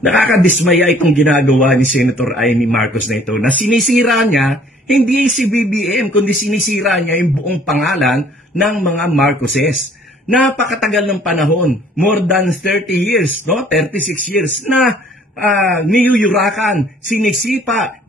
Nakakadismaya itong ginagawa ni Senator Amy Marcos na ito na sinisira niya hindi si BBM kundi sinisira niya yung buong pangalan ng mga Marcoses. Napakatagal ng panahon, more than 30 years, no? 36 years na niyuyurakan, sinisipa,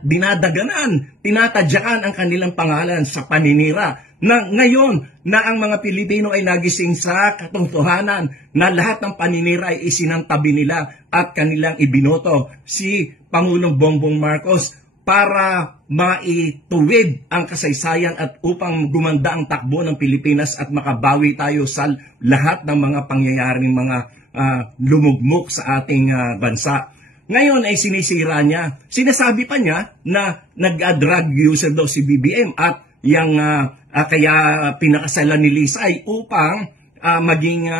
dinadaganan, tinatadyakan ang kanilang pangalan sa paninira. Na ngayon na ang mga Pilipino ay nagising sa katotohanan na lahat ng paninira ay isinantabi nila at kanilang ibinoto si Pangulong Bongbong Marcos para maituwid ang kasaysayan at upang gumanda ang takbo ng Pilipinas at makabawi tayo sa lahat ng mga pangyayaring mga lumugmok sa ating bansa. Ngayon ay sinisira niya. Sinasabi pa niya na nag-drug user daw si BBM at yang kaya pinakasalan ni Lisa ay upang maging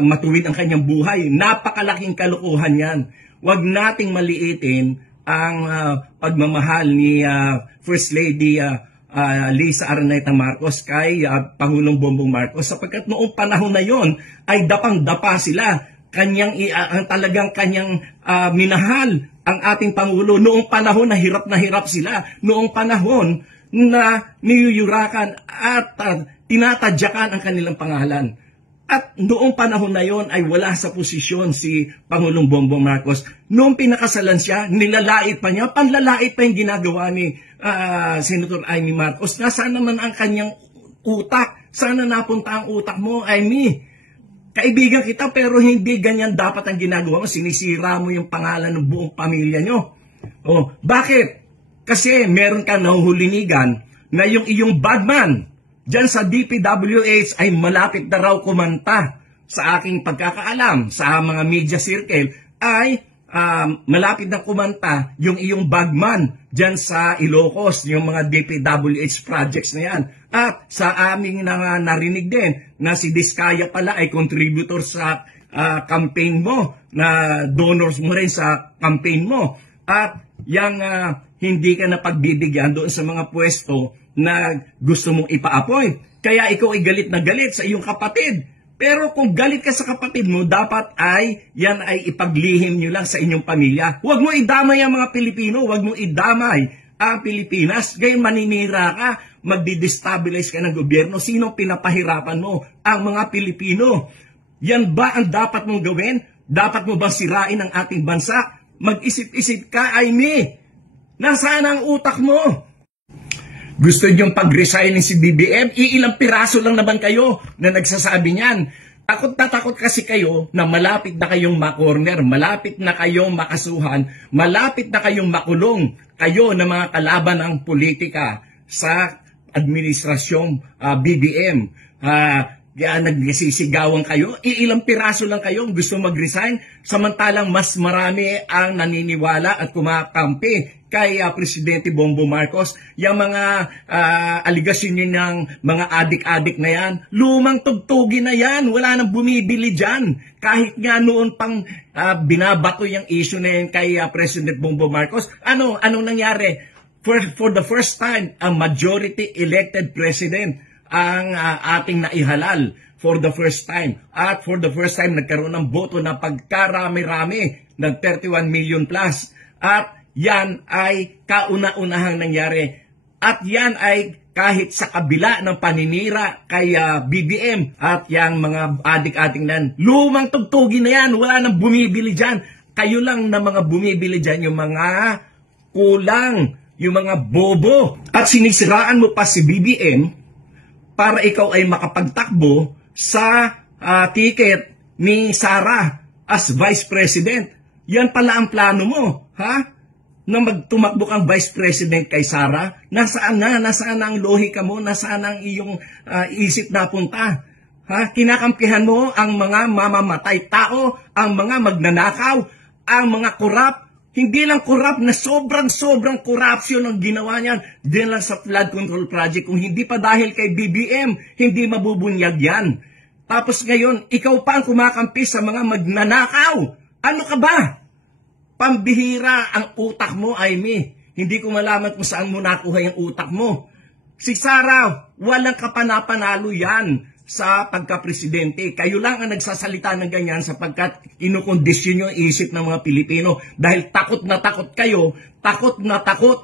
matuwid ang kanyang buhay. Napakalaking kalokohan yan. Huwag nating maliitin ang pagmamahal ni First Lady Lisa Araneta Marcos kay Pangulong Bongbong Marcos sapagkat noong panahon na yon ay dapang-dapa sila. Talagang kanyang minahal ang ating Pangulo noong panahon na hirap sila. Noong panahon na niyuyurakan at tinatadyakan ang kanilang pangalan. At noong panahon na yon ay wala sa posisyon si Pangulong Bongbong Marcos. Noong pinakasalan siya, nilalait pa niya, panlalait pa yung ginagawa ni Senator Amy Marcos. Nasaan naman ang kanyang utak? Sana napunta ang utak mo, Amy? Kaibigan kita pero hindi ganyan dapat ang ginagawa mo. Sinisira mo yung pangalan ng buong pamilya nyo. Oh, bakit? Kasi meron ka nahuhulinigan na yung iyong bagman dyan sa DPWH ay malapit na raw kumanta sa aking pagkakaalam sa mga media circle ay malapit na kumanta yung iyong bagman dyan sa Ilocos, yung mga DPWH projects na yan. At sa aming narinig din na si Diskaya pala ay contributor sa campaign mo, na donors mo rin sa campaign mo. At yung hindi ka na pagbibigyan doon sa mga pwesto na gusto mong ipa-appoint. Kaya ikaw ay galit na galit sa iyong kapatid. Pero kung galit ka sa kapatid mo, dapat ay yan ay ipaglihim nyo lang sa inyong pamilya. Huwag mo idamay ang mga Pilipino, huwag mo idamay ang Pilipinas. Ngayon maninira ka, magdi-destabilize ka ng gobyerno. Sino pinapahirapan mo? Ang mga Pilipino. Yan ba ang dapat mong gawin? Dapat mo ba sirain ang ating bansa? Mag-isip-isip ka, Amy. Nasaan ang utak mo? Gusto niyong pag-resignin si BBM? Iilang piraso lang naman kayo na nagsasabi niyan. Takot na takot kasi kayo na malapit na kayong makorner, malapit na kayong makasuhan, malapit na kayong makulong kayo na mga kalaban ng politika sa administrasyong BBM. Nagsisigawan kayo, iilang piraso lang kayo gusto mag-resign, samantalang mas marami ang naniniwala at kumakampi kay Presidente Bongbong Marcos. Yung mga aligasyon niyo ng mga adik-adik na yan, lumang tugtugi na yan, wala nang bumibili dyan. Kahit nga noon pang binabato yung issue na yan kay President Bongbong Marcos, anong nangyari? For the first time, a majority elected president ang ating naihalal for the first time. At for the first time, nagkaroon ng boto na pagkarami-rami ng 31 million plus. At yan ay kauna-unahang nangyari. At yan ay kahit sa kabila ng paninira kay BBM at yang mga adik-adik nan. Lumang tugtugi na yan, wala nang bumibili dyan. Kayo lang na mga bumibili dyan, yung mga kulang, yung mga bobo. At sinisiraan mo pa si BBM para ikaw ay makapagtakbo sa ticket ni Sara as Vice President. Yan pala ang plano mo, ha? Na magtumakbo kang Vice President kay Sara. Nasaan na? Nasaan ang lohika mo? Nasaan ang iyong isip na punta? Ha? Kinakampihan mo ang mga mamamatay tao, ang mga magnanakaw, ang mga korap. Hindi lang corrupt na sobrang corruption ang ginawa niyan. Diyan lang sa flood control project. Kung hindi pa dahil kay BBM, hindi mabubunyag yan. Tapos ngayon, ikaw pa ang kumakampi sa mga magnanakaw. Ano ka ba? Pambihira ang utak mo, Amy. Hindi ko malaman kung saan mo nakuha yung utak mo. Si Sara, walang kapanapanalo yan sa pagka-presidente. Kayo lang ang nagsasalita ng ganyan sapagkat inukondisyon nyo ang isip ng mga Pilipino dahil takot na takot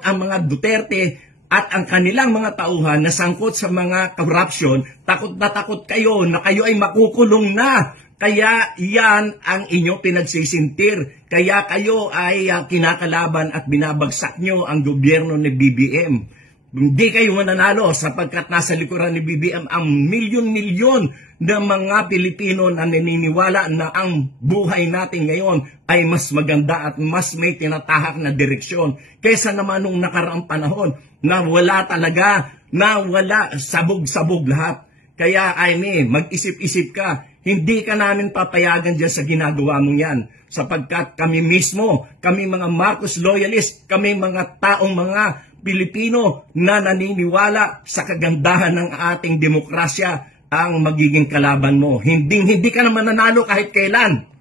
ang mga Duterte at ang kanilang mga tauhan na sangkot sa mga corruption. Takot na takot kayo na kayo ay makukulong na. Kaya yan ang inyong pinagsisintir. Kaya kayo ay kinakalaban at binabagsak nyo ang gobyerno ni BBM. Hindi kayo mananalo sapagkat nasa likuran ni BBM ang milyon-milyon na mga Pilipino na naniniwala na ang buhay natin ngayon ay mas maganda at mas may tinatahak na direksyon kaysa naman nung nakaraang panahon na wala talaga, na wala, sabog-sabog lahat. Kaya Aimee, mag-isip-isip ka. Hindi ka namin papayagan dyan sa ginagawa mong yan. Sapagkat kami mismo, kami mga Marcos loyalist, kami mga taong mga Pilipino na naniniwala sa kagandahan ng ating demokrasya ang magiging kalaban mo. Hindi ka naman nanalo kahit kailan.